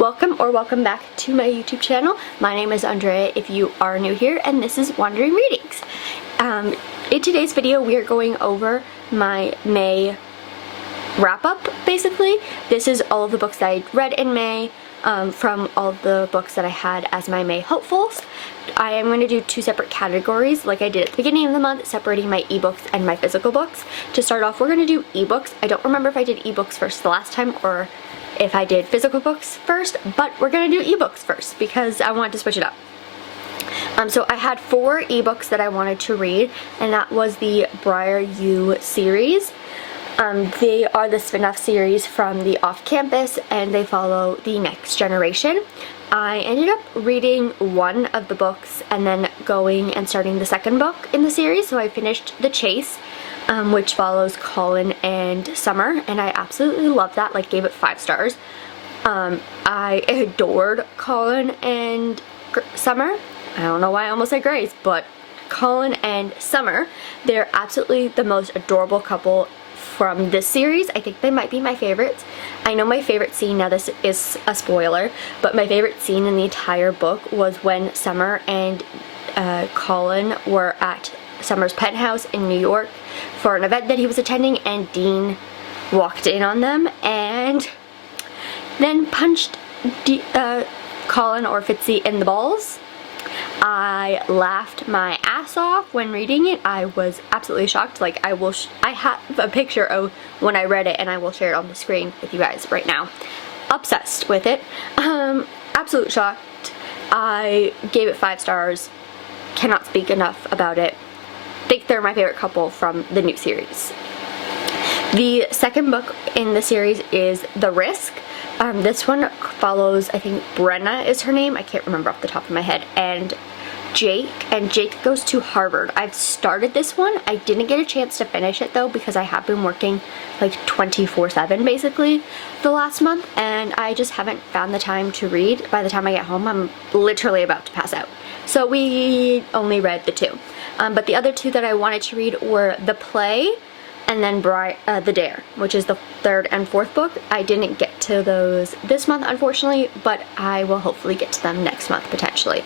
Welcome back to my YouTube channel. My name is Andrea if you are new here, and this is Wandering Readings. In today's video we are going over my May wrap-up, basically. This is all of the books that I read in May, from all of the books that I had as my May hopefuls. I am going to do two separate categories like I did at the beginning of the month, separating my ebooks and my physical books. To start off, we're going to do ebooks. I don't remember if I did ebooks first the last time or if I did physical books first, but we're going to do ebooks first because I wanted to switch it up. So I had 4 ebooks that I wanted to read, and that was the Briar U series. They are the spin-off series from the Off Campus, and they follow the next generation. I ended up reading one of the books and then going and starting the second book in the series, so I finished The Chase, which follows Colin and Summer, and I absolutely loved that, like gave it 5 stars. I adored Colin and Summer. I don't know why I almost said Grace, but Colin and Summer, they're absolutely the most adorable couple from this series. I think they might be my favorites. I know my favorite scene, now this is a spoiler, but my favorite scene in the entire book was when Summer and Colin were at Summer's penthouse in New York for an event that he was attending, and Dean walked in on them and then punched Colin or Fitzy in the balls. I laughed my ass off when reading it. I was absolutely shocked. Like, I have a picture of when I read it, and I will share it on the screen with you guys right now. Obsessed with it. Absolute shocked. I gave it 5 stars. Cannot speak enough about it. Think they're my favorite couple from the new series. The second book in the series is The Risk. This one follows, I think Brenna is her name, I can't remember off the top of my head, and Jake goes to Harvard. I've started this one. I didn't get a chance to finish it though because I have been working like 24/7 basically the last month, and I just haven't found the time to read. By the time I get home, I'm literally about to pass out. So we only read the 2. But the other 2 that I wanted to read were The Play and then The Dare, which is the 3rd and 4th book. I didn't get to those this month, unfortunately, but I will hopefully get to them next month, potentially.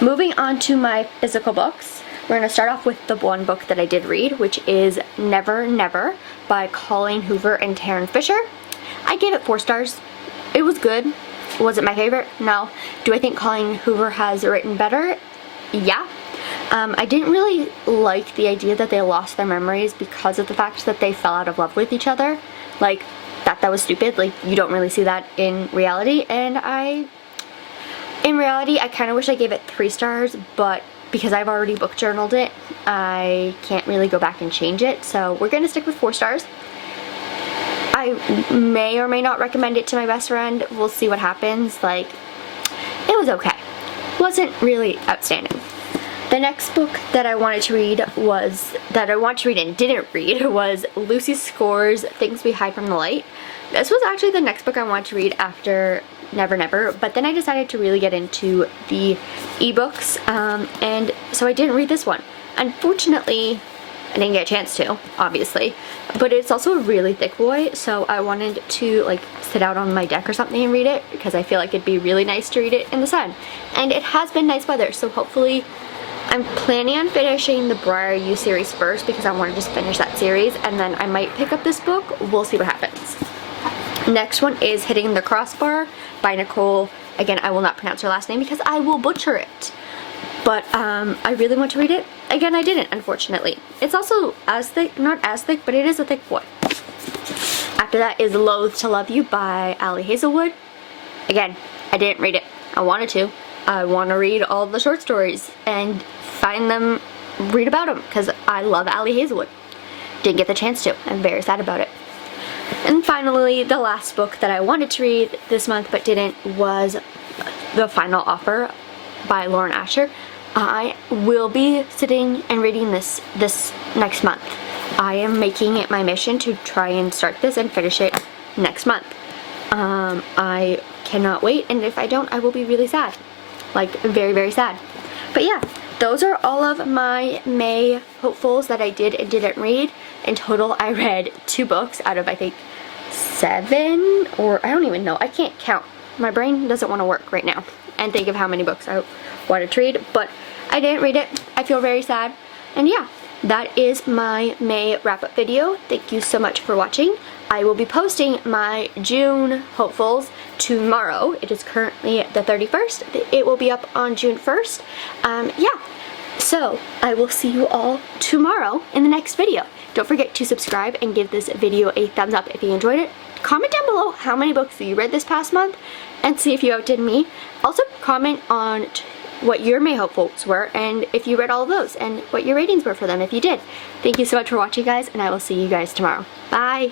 Moving on to my physical books, we're going to start off with the one book that I did read, which is Never Never by Colleen Hoover and Taryn Fisher. I gave it 4 stars. It was good. Was it my favorite? No. Do I think Colleen Hoover has written better? Yeah. I didn't really like the idea that they lost their memories because of the fact that they fell out of love with each other. Like, that was stupid. Like, you don't really see that in reality, and in reality, I kind of wish I gave it 3 stars, but because I've already book journaled it, I can't really go back and change it, so we're gonna stick with 4 stars. I may or may not recommend it to my best friend. We'll see what happens. Like, it was okay. Wasn't really outstanding. The next book that I wanted to read and didn't read was Lucy Score's Things We Hide from the Light. This was actually the next book I wanted to read after Never Never, but then I decided to really get into the ebooks, and so I didn't read this one. Unfortunately, I didn't get a chance to, obviously, but it's also a really thick boy, so I wanted to like sit out on my deck or something and read it because I feel like it'd be really nice to read it in the sun. And it has been nice weather, so hopefully I'm planning on finishing the Briar U series first because I want to just finish that series, and then I might pick up this book. We'll see what happens. Next one is Hitting the Crossbar by Nicole. Again, I will not pronounce her last name because I will butcher it. But I really want to read it. Again, I didn't, unfortunately. It's also not as thick, but it is a thick boy. After that is Loathe to Love You by Ali Hazelwood. Again, I didn't read it. I wanted to. I want to read all the short stories and read about them because I love Ali Hazelwood. Didn't get the chance to. I'm very sad about it. And finally, the last book that I wanted to read this month but didn't was The Final Offer by Lauren Asher. I will be sitting and reading this next month. I am making it my mission to try and start this and finish it next month. I cannot wait, and if I don't, I will be really sad. Like, very, very sad. But yeah, those are all of my May hopefuls that I did and didn't read. In total, I read 2 books out of, I think, 7, or I don't even know. I can't count. my brain doesn't want to work right now and think of how many books I wanted to read, but I didn't read it. I feel very sad. And yeah, that is my May wrap-up video. Thank you so much for watching. I will be posting my June hopefuls tomorrow. It is currently the 31st. It will be up on June 1st. Yeah, so I will see you all tomorrow in the next video. Don't forget to subscribe and give this video a thumbs up if you enjoyed it. Comment down below how many books you read this past month and see if you outdid me. Also comment on what your May hopefuls were and if you read all of those and what your ratings were for them if you did. Thank you so much for watching, guys, and I will see you guys tomorrow. Bye!